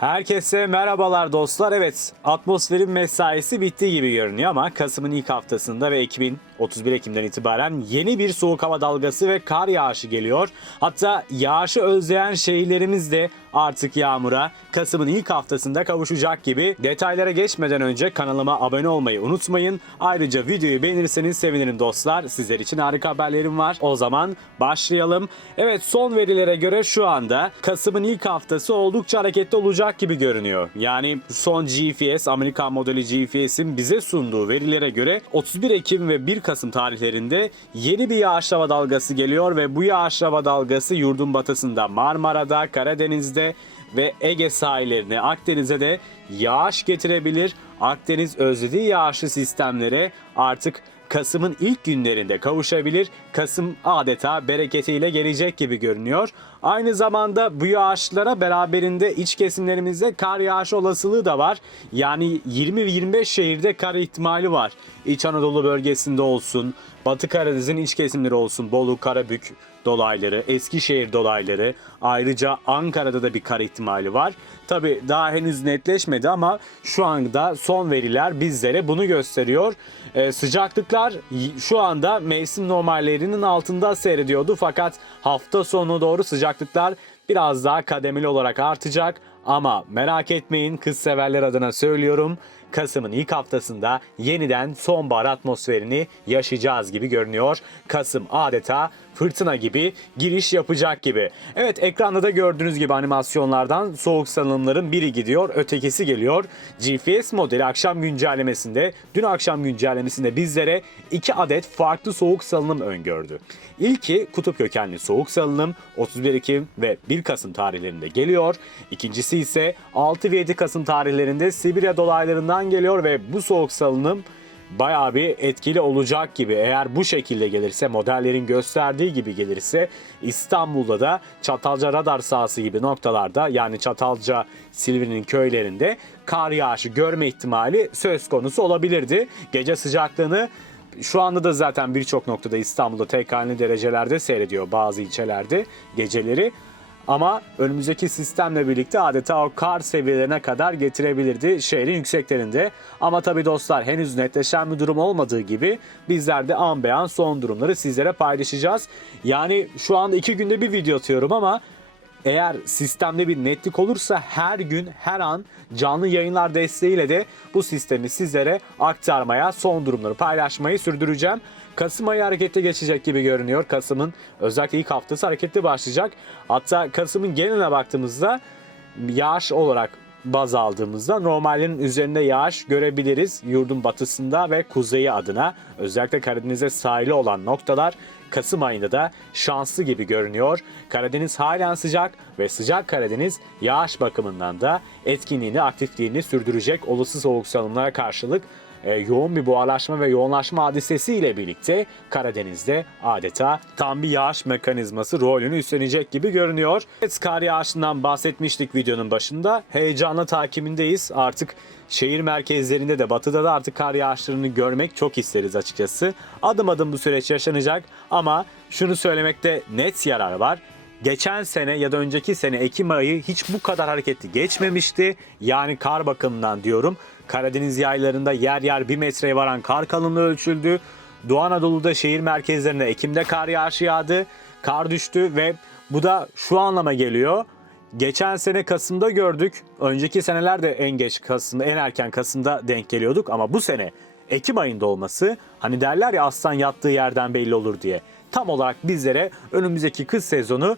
Herkese merhabalar dostlar. Evet, atmosferin mesaisi bitti gibi görünüyor ama Kasım'ın ilk haftasında ve Ekim'in 31 Ekim'den itibaren yeni bir soğuk hava dalgası ve kar yağışı geliyor. Hatta yağışı özleyen şehirlerimiz de artık yağmura Kasım'ın ilk haftasında kavuşacak gibi. Detaylara geçmeden önce kanalıma abone olmayı unutmayın. Ayrıca videoyu beğenirseniz sevinirim dostlar. Sizler için harika haberlerim var. O zaman başlayalım. Evet son verilere göre şu anda Kasım'ın ilk haftası oldukça hareketli olacak gibi görünüyor. Yani son GFS, Amerikan modeli GFS'in bize sunduğu verilere göre 31 Ekim ve 1 Kasım tarihlerinde yeni bir yağış hava dalgası geliyor ve bu yağış hava dalgası yurdun batısında Marmara'da, Karadeniz'de ve Ege sahillerine, Akdeniz'e de yağış getirebilir. Akdeniz özlediği yağışlı sistemlere artık Kasım'ın ilk günlerinde kavuşabilir. Kasım adeta bereketiyle gelecek gibi görünüyor. Aynı zamanda bu yağışlara beraberinde iç kesimlerimizde kar yağışı olasılığı da var. Yani 20-25 şehirde kar ihtimali var. İç Anadolu bölgesinde olsun, Batı Karadeniz'in iç kesimleri olsun, Bolu, Karabük dolayları, Eskişehir dolayları, ayrıca Ankara'da da bir kar ihtimali var. Tabi daha henüz netleşmedi ama şu anda son veriler bizlere bunu gösteriyor. Ee, sıcaklıklar şu anda mevsim normallerinin altında seyrediyordu fakat hafta sonu doğru sıcaklıklar biraz daha kademeli olarak artacak. Ama merak etmeyin kız severler adına söylüyorum. Kasım'ın ilk haftasında yeniden sonbahar atmosferini yaşayacağız gibi görünüyor. Kasım adeta fırtına gibi giriş yapacak gibi. Evet ekranda da gördüğünüz gibi animasyonlardan soğuk salınımların biri gidiyor, ötekisi geliyor. GPS modeli akşam güncellemesinde, dün akşam güncellemesinde bizlere iki adet farklı soğuk salınım öngördü. İlki kutup kökenli soğuk salınım 31 Ekim ve 1 Kasım tarihlerinde geliyor. İkincisi ise 6 ve 7 Kasım tarihlerinde Sibirya dolaylarından geliyor ve bu soğuk salınım bayağı bir etkili olacak gibi. Eğer bu şekilde gelirse, modellerin gösterdiği gibi gelirse İstanbul'da da Çatalca radar sahası gibi noktalarda yani Çatalca Silivri'nin köylerinde kar yağışı görme ihtimali söz konusu olabilirdi. Gece sıcaklığını şu anda da zaten birçok noktada İstanbul'da tek haneli derecelerde seyrediyor bazı ilçelerde geceleri. Ama önümüzdeki sistemle birlikte adeta o kar seviyelerine kadar getirebilirdi şehrin yükseklerinde. Ama tabii dostlar henüz netleşen bir durum olmadığı gibi bizler de an be an son durumları sizlere paylaşacağız. Yani şu anda iki günde bir video atıyorum ama eğer sistemde bir netlik olursa her gün her an canlı yayınlar desteğiyle de bu sistemi sizlere aktarmaya, son durumları paylaşmayı sürdüreceğim. Kasım ayı harekete geçecek gibi görünüyor. Kasım'ın özellikle ilk haftası hareketli başlayacak. Hatta Kasım'ın geneline baktığımızda yağış olarak baz aldığımızda normallerin üzerinde yağış görebiliriz. Yurdun batısında ve kuzeyi adına özellikle Karadeniz'e sahili olan noktalar Kasım ayında da şanslı gibi görünüyor. Karadeniz halen sıcak ve sıcak Karadeniz yağış bakımından da etkinliğini, aktifliğini sürdürecek olası soğuk salımlara karşılık e, yoğun bir buharlaşma ve yoğunlaşma hadisesi ile birlikte Karadeniz'de adeta tam bir yağış mekanizması rolünü üstlenecek gibi görünüyor. Evet, kar yağışından bahsetmiştik videonun başında. Heyecanla takibindeyiz. Artık şehir merkezlerinde de batıda da artık kar yağışlarını görmek çok isteriz açıkçası. Adım adım bu süreç yaşanacak ama şunu söylemekte net yarar var. Geçen sene ya da önceki sene Ekim ayı hiç bu kadar hareketli geçmemişti. Yani kar bakımından diyorum. Karadeniz yaylarında yer yer 1 metreye varan kar kalınlığı ölçüldü. Doğu Anadolu'da şehir merkezlerinde Ekim'de kar yağışı yağdı. Kar düştü ve bu da şu anlama geliyor. Geçen sene Kasım'da gördük. Önceki senelerde en geç Kasım'da, en erken Kasım'da denk geliyorduk ama bu sene Ekim ayında olması hani derler ya aslan yattığı yerden belli olur diye. Tam olarak bizlere önümüzdeki kış sezonu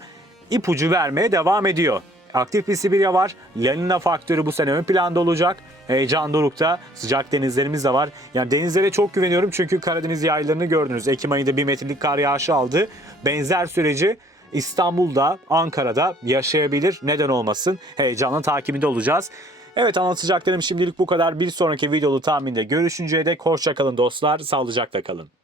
ipucu vermeye devam ediyor. Aktif bir Sibirya var. La Nina faktörü bu sene ön planda olacak. Heyecan dorukta. Sıcak denizlerimiz de var. Yani denizlere çok güveniyorum çünkü Karadeniz yaylarını gördünüz. Ekim ayında bir metrelik kar yağışı aldı. Benzer süreci İstanbul'da, Ankara'da yaşayabilir. Neden olmasın? Heyecanla takibinde olacağız. Evet anlatacaklarım şimdilik bu kadar. Bir sonraki videolu tahminde görüşünceye dek hoşçakalın dostlar. Sağlıcakla kalın.